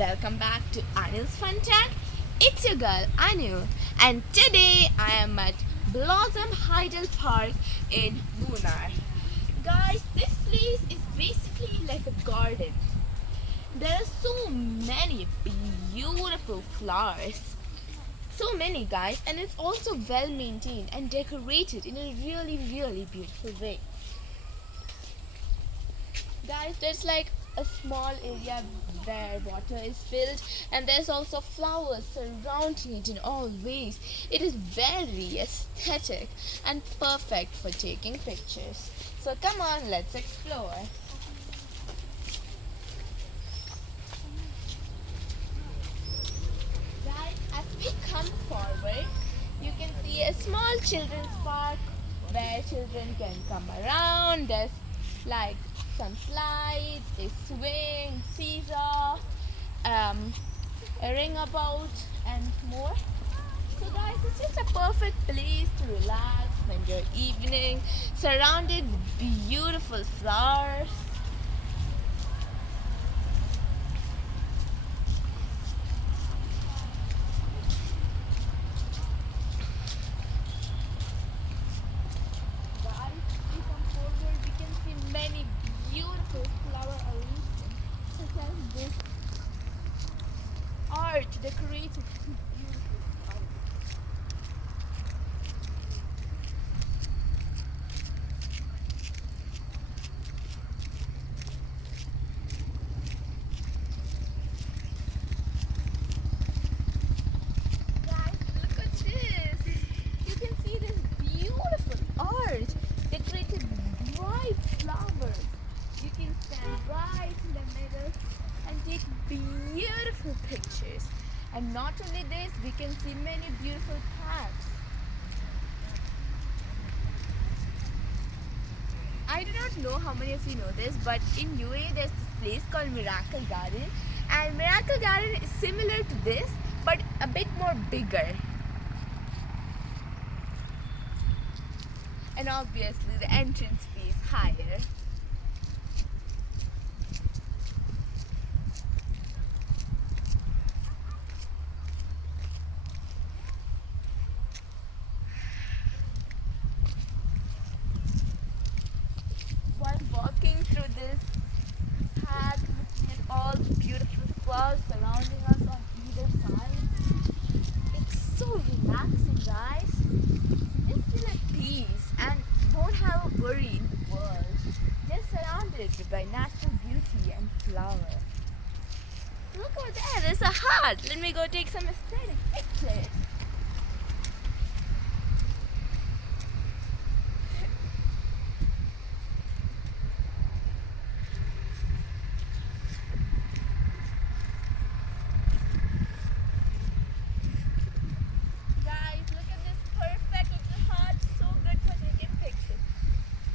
welcome back to Anu's Fun Tag. It's your girl Anu, and today I am at Blossom Hydel Park in Munnar. Guys, this place is basically like a garden. There are so many beautiful flowers. So many, guys, and it's also well maintained and decorated in a really beautiful way. Guys, there's like a small area where water is filled, and there's also flowers surrounding it in all ways. It is very aesthetic and perfect for taking pictures. So come on, let's explore. Guys, as we come forward, you can see a small children's park where children can come around. There's like some slides, a swing, seesaw, a ring about, and more. So guys, it's just a perfect place to relax, spend your evening surrounded with beautiful flowers. Guys, if we come forward, we can see many beautiful flower arrangements, such as this art decorated with beautiful flowers. Guys, look at this. You can see this beautiful art decorated with bright flowers. You can stand right in the middle and take beautiful pictures. And not only this, we can see many beautiful paths. I do not know how many of you know this, but in UAE there's this place called Miracle Garden, and Miracle Garden is similar to this, but a bit more bigger. And obviously the entrance fee is higher. While walking through this path, looking at all the beautiful flowers surrounding us on either side, it's so relaxing, guys. You just feel at peace and won't have a worry in the world. Just surrounded by natural beauty and flowers. Look over there, there's a hut. Let me go take some aesthetic pictures. Guys, look at this perfect little hut. So good for taking pictures.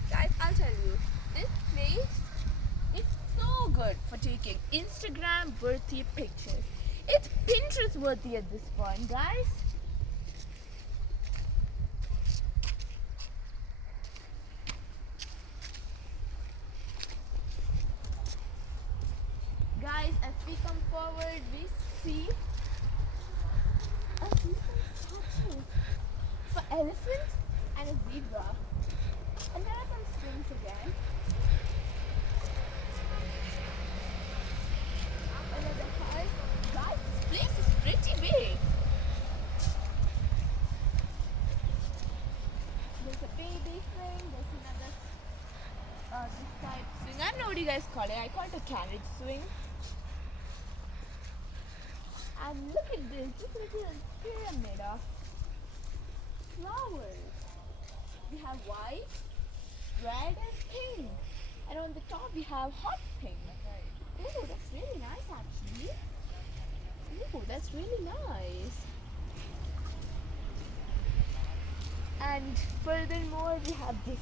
Guys, I'll tell you, this place is so good for taking Instagram worthy pictures. It's Pinterest worthy at this point, guys. Guys, as we come forward, we see a different statue for elephant and a zebra. And there are some springs again. Another hut. Guys, this place is pretty big. There's a baby swing, there's another this type swing. I don't know what you guys call it. I call it a carriage swing. And look at this, just a little pyramid of flowers. We have white, red, and pink. And on the top we have hot pink. Oh, that's really nice actually. Oh, that's really nice. And furthermore, we have this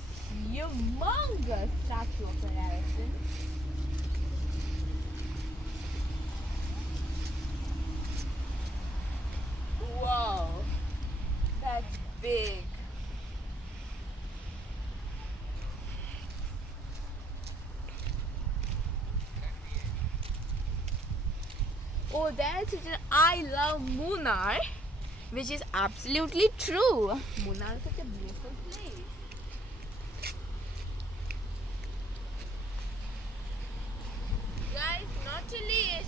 humongous statue of an elephant. Wow, that's big. Oh, that's written I love Munnar, which is absolutely true. Munnar is such a beautiful place. Guys, not only is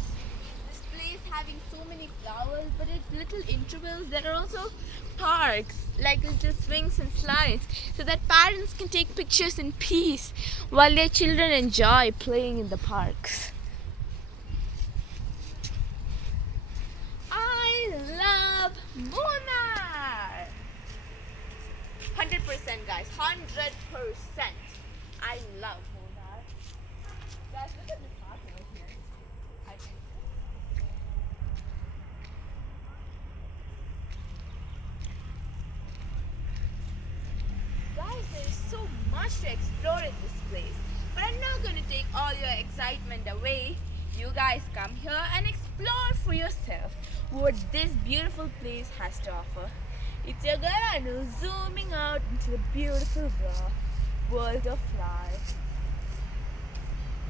this place having so many flowers, but at little intervals there are also parks, like little swings and slides, so that parents can take pictures in peace while their children enjoy playing in the parks. I love Munnar. 100% guys, 100%. I love Munnar. Guys, look at this park over here. I think. Guys, there is so much to explore in this place. But I'm not going to take all your excitement away. You guys come here and explore for yourself what this beautiful place has to offer. It's your girl Anu zooming out into the beautiful world of life.